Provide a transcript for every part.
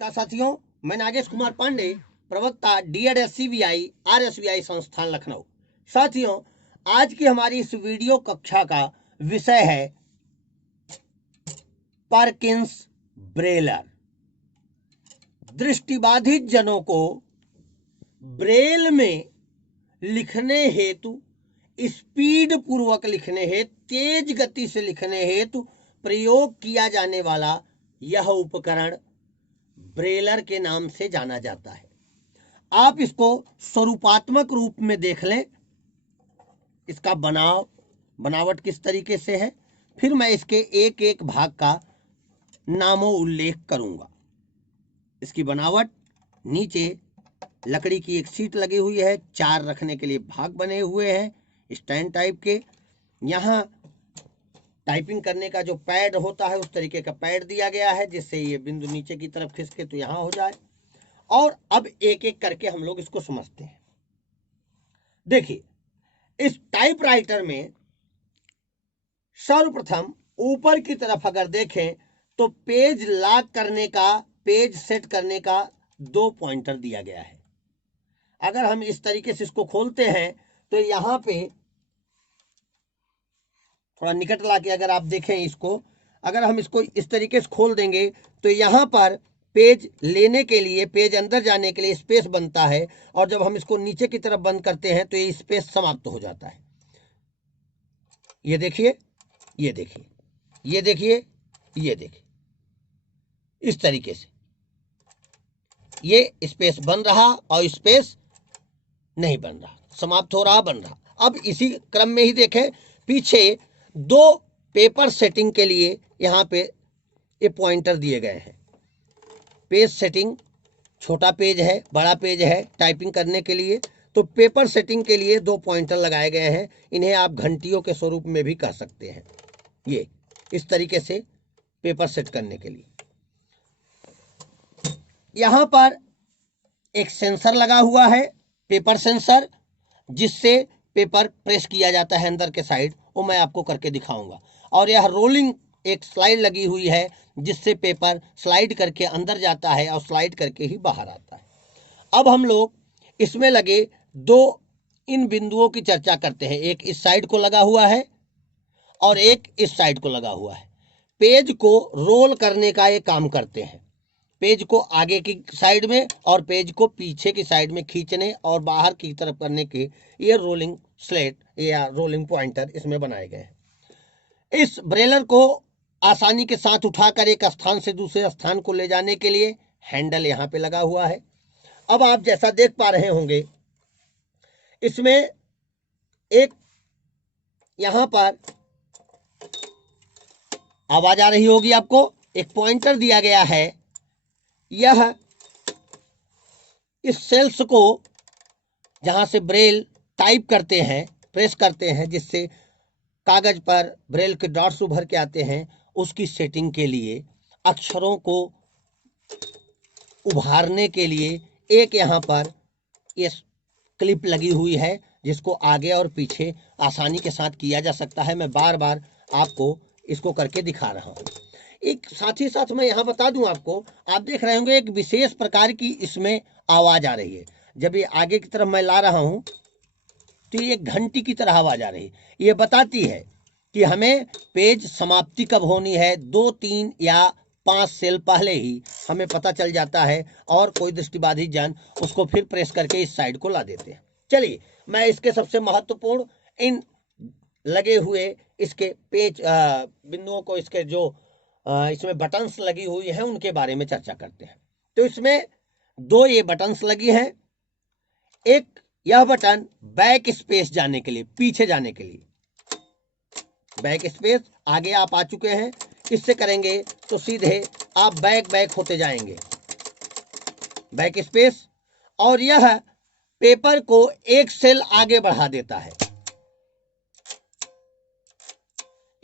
नमस्कार साथियों, मैं नागेश कुमार पांडे, प्रवक्ता DED RSVI संस्थान लखनऊ। साथियों, आज की हमारी इस वीडियो कक्षा का विषय है पार्किंस ब्रेलर। दृष्टिबाधित जनों को ब्रेल में लिखने हेतु, स्पीड पूर्वक लिखने हेतु, तेज गति से लिखने हेतु प्रयोग किया जाने वाला यह उपकरण ब्रेलर के नाम से जाना जाता है। आप इसको स्वरूपात्मक रूप में देख लें, इसका बनावट किस तरीके से है, फिर मैं इसके एक एक भाग का नामों उल्लेख करूंगा। इसकी बनावट, नीचे लकड़ी की एक सीट लगी हुई है, 4 रखने के लिए भाग बने हुए हैं स्टैंड टाइप के। यहाँ टाइपिंग करने का जो पैड होता है उस तरीके का पैड दिया गया है, जिससे ये बिंदु नीचे की तरफ खिसके तो यहाँ हो जाए। और अब एक एक करके हम लोग इसको समझते हैं। देखिए, इस टाइपराइटर में सर्वप्रथम ऊपर की तरफ अगर देखें तो पेज लॉक करने का, पेज सेट करने का 2 पॉइंटर दिया गया है। अगर हम इस तरीके से इसको खोलते हैं तो यहाँ पे थोड़ा निकट लाके अगर आप देखें इसको, अगर हम इसको इस तरीके से खोल देंगे तो यहाँ पर पेज लेने के लिए, पेज अंदर जाने के लिए स्पेस बनता है, और जब हम इसको नीचे की तरफ बंद करते हैं तो ये स्पेस समाप्त हो जाता है। ये देखिए, ये देखिए, ये देखिए, ये देखिए, इस तरीके से ये स्पेस बन रहा और स्पेस नहीं बन रहा, समाप्त हो रहा, बन रहा। अब इसी क्रम में ही देखें, पीछे 2 पेपर सेटिंग के लिए यहाँ पे ये पॉइंटर दिए गए हैं। पेज सेटिंग, छोटा पेज है, बड़ा पेज है टाइपिंग करने के लिए, तो पेपर सेटिंग के लिए 2 पॉइंटर लगाए गए हैं। इन्हें आप घंटियों के स्वरूप में भी कह सकते हैं। ये इस तरीके से पेपर सेट करने के लिए। यहाँ पर एक सेंसर लगा हुआ है, पेपर सेंसर, जिससे पेपर प्रेस किया जाता है अंदर के साइड, वो मैं आपको करके दिखाऊंगा। और यह रोलिंग एक स्लाइड लगी हुई है, जिससे पेपर स्लाइड करके अंदर जाता है और स्लाइड करके ही बाहर आता है। अब हम लोग इसमें लगे 2 इन बिंदुओं की चर्चा करते हैं। एक इस साइड को लगा हुआ है और एक इस साइड को लगा हुआ है। पेज को रोल करने का ये काम करते हैं। पेज को आगे की साइड में और पेज को पीछे की साइड में खींचने और बाहर की तरफ करने के ये रोलिंग स्लेट या रोलिंग पॉइंटर इसमें बनाए गए हैं। इस ब्रेलर को आसानी के साथ उठाकर एक स्थान से दूसरे स्थान को ले जाने के लिए हैंडल यहाँ पे लगा हुआ है। अब आप जैसा देख पा रहे होंगे, इसमें एक यहाँ पर आवाज आ रही होगी आपको, एक पॉइंटर दिया गया है। यह इस सेल्स को, जहां से ब्रेल टाइप करते हैं, प्रेस करते हैं, जिससे कागज पर ब्रेल के डॉट्स उभर के आते हैं, उसकी सेटिंग के लिए, अक्षरों को उभारने के लिए एक यहाँ पर ये क्लिप लगी हुई है, जिसको आगे और पीछे आसानी के साथ किया जा सकता है। मैं बार बार आपको इसको करके दिखा रहा हूँ। एक साथ ही साथ मैं यहाँ बता दूं आपको, आप देख रहे होंगे एक विशेष प्रकार की इसमें आवाज आ रही है। जब ये आगे की तरफ मैं ला रहा हूँ तो ये घंटी की तरह आवाज आ रही है। ये बताती है कि हमें पेज समाप्ति कब होनी है। 2, 3 या 5 सेल पहले ही हमें पता चल जाता है, और कोई दृष्टिबाधित जन उसको फिर प्रेस करके इस साइड को ला देते हैं। चलिए, मैं इसके सबसे महत्वपूर्ण इन लगे हुए इसके पेज बिंदुओं को, इसके जो इसमें बटन्स लगी हुई हैं, उनके बारे में चर्चा करते हैं। तो इसमें 2 ये बटन्स लगी हैं। एक यह बटन बैक स्पेस जाने के लिए, पीछे जाने के लिए, बैक स्पेस, आगे आप आ चुके हैं, इससे करेंगे तो सीधे आप बैक होते जाएंगे, बैक स्पेस। और यह पेपर को एक सेल आगे बढ़ा देता है।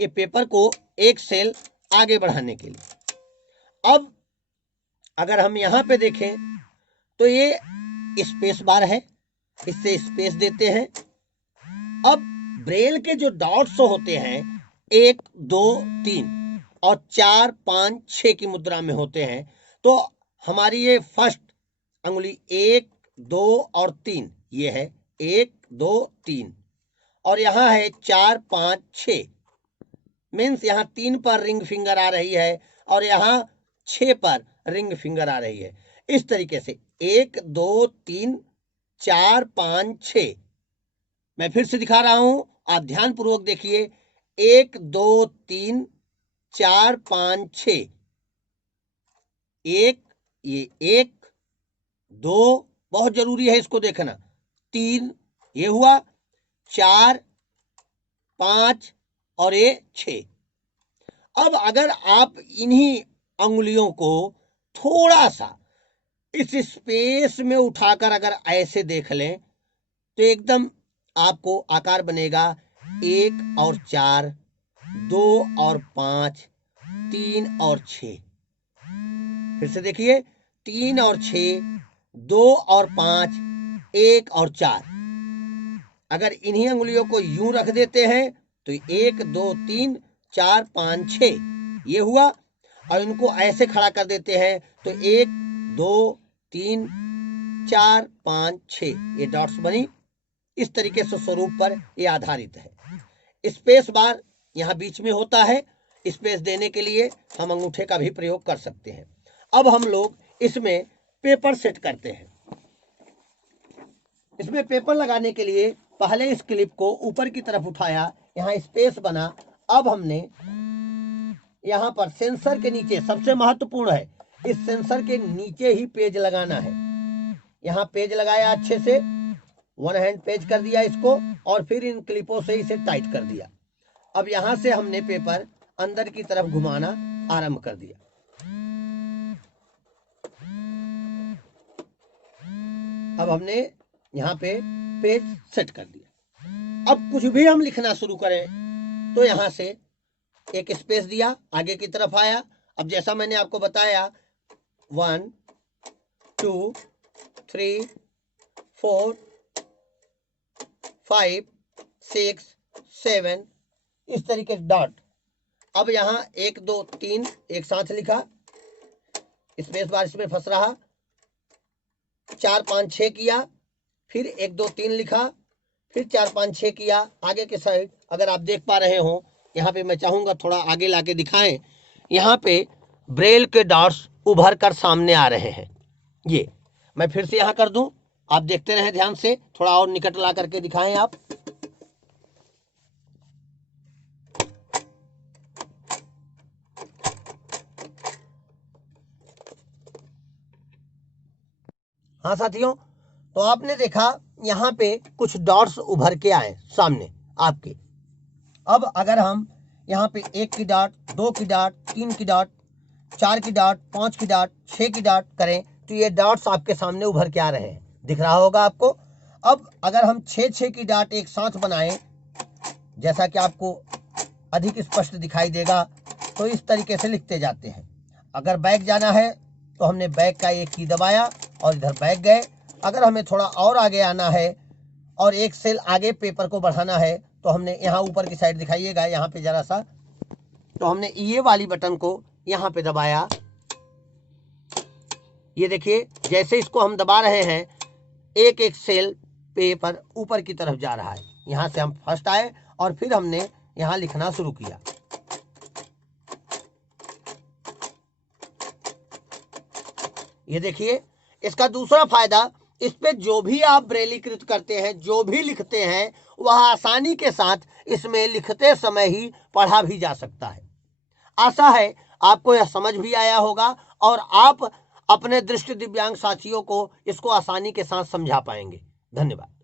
ये पेपर को एक सेल आगे बढ़ाने के लिए। अब अगर हम यहां पे देखें तो ये स्पेस बार है, इससे स्पेस देते हैं। अब ब्रेल के जो डॉट्स होते हैं 1, 2, 3 और 4, 5, 6 की मुद्रा में होते हैं, तो हमारी ये फर्स्ट अंगुली 1 2 और 3, ये है 1 2 3, और यहाँ है 4 5 6, मीन्स यहाँ 3 पर रिंग फिंगर आ रही है और यहाँ 6 पर रिंग फिंगर आ रही है। इस तरीके से 1 2 3 4 5 6, मैं फिर से दिखा रहा हूं, आप ध्यान पूर्वक देखिए। 1 2 3 4 5 6, एक, ये 1 2, बहुत जरूरी है इसको देखना, 3 ये हुआ, 4 5 और ये 6। अब अगर आप इन्हीं अंगुलियों को थोड़ा सा इस स्पेस में उठाकर अगर ऐसे देख लें तो एकदम आपको आकार बनेगा 1 और 4, 2 और 5, 3 और 6। फिर से देखिए, 3 और 6, 2 और 5, 1 और 4। अगर इन्हीं अंगुलियों को यूं रख देते हैं तो 1 2 3 4 5 6 ये हुआ, और इनको ऐसे खड़ा कर देते हैं तो 1 2 3 4 5 6 ये डॉट्स बनी। इस तरीके से स्वरूप पर ये आधारित है। स्पेस बार यहाँ बीच में होता है, स्पेस देने के लिए हम अंगूठे का भी प्रयोग कर सकते हैं। अब हम लोग इसमें पेपर सेट करते हैं। इसमें पेपर लगाने के लिए पहले इस क्लिप को ऊपर की तरफ उठाया, यहाँ स्पेस बना। अब हमने यहाँ पर सेंसर के नीचे, सबसे महत्वपूर्ण है, इस सेंसर के नीचे ही पेज लगाना है। यहाँ पेज लगाया अच्छे से, वन हैंड पेज कर दिया इसको, और फिर इन क्लिपों से इसे टाइट कर दिया। अब यहां से हमने पेपर अंदर की तरफ घुमाना आरंभ कर दिया। अब हमने यहाँ पे पेज सेट कर दिया। अब कुछ भी हम लिखना शुरू करें तो यहाँ से एक स्पेस दिया, आगे की तरफ आया। अब जैसा मैंने आपको बताया 1 2 3 4 5 6 7 इस तरीके से डॉट। अब यहाँ 1 2 3 एक साथ लिखा, स्पेस बार इसमें फंस रहा, 4 5 6 किया, फिर 1 2 3 लिखा, फिर 4 5 6 किया। आगे के साइड अगर आप देख पा रहे हो, यहाँ पे मैं चाहूंगा थोड़ा आगे लाके दिखाएं। यहाँ पे ब्रेल के डॉट्स उभर कर सामने आ रहे हैं। ये मैं फिर से यहाँ कर दूं, आप देखते रहें ध्यान से, थोड़ा और निकट ला करके दिखाएं आप। हाँ साथियों, तो आपने देखा यहाँ पे कुछ डॉट्स उभर के आए सामने आपके। अब अगर हम यहाँ पे 1 की डॉट, 2 की डॉट, 3 की डॉट, 4 की डॉट, 5 की डॉट, 6 की डॉट करें तो ये डॉट्स आपके सामने उभर के आ रहे हैं, दिख रहा होगा आपको। अब अगर हम 6 की डॉट एक साथ बनाएं, जैसा कि आपको अधिक स्पष्ट दिखाई देगा, तो इस तरीके से लिखते जाते हैं। अगर बैक जाना है तो हमने बैक का एक की दबाया और इधर बैक गए। अगर हमें थोड़ा और आगे आना है और एक सेल आगे पेपर को बढ़ाना है तो हमने यहाँ ऊपर की साइड दिखाइएगा, यहाँ पे जरा सा, तो हमने ये वाली बटन को यहाँ पे दबाया। ये देखिए, जैसे इसको हम दबा रहे हैं एक एक सेल पेपर ऊपर की तरफ जा रहा है। यहाँ से हम फर्स्ट आए और फिर हमने यहाँ लिखना शुरू किया। ये देखिए, इसका दूसरा फायदा, इस पे जो भी आप ब्रेलीकृत करते हैं, जो भी लिखते हैं, वह आसानी के साथ इसमें लिखते समय ही पढ़ा भी जा सकता है। आशा है आपको यह समझ भी आया होगा और आप अपने दृष्टि दिव्यांग साथियों को इसको आसानी के साथ समझा पाएंगे। धन्यवाद।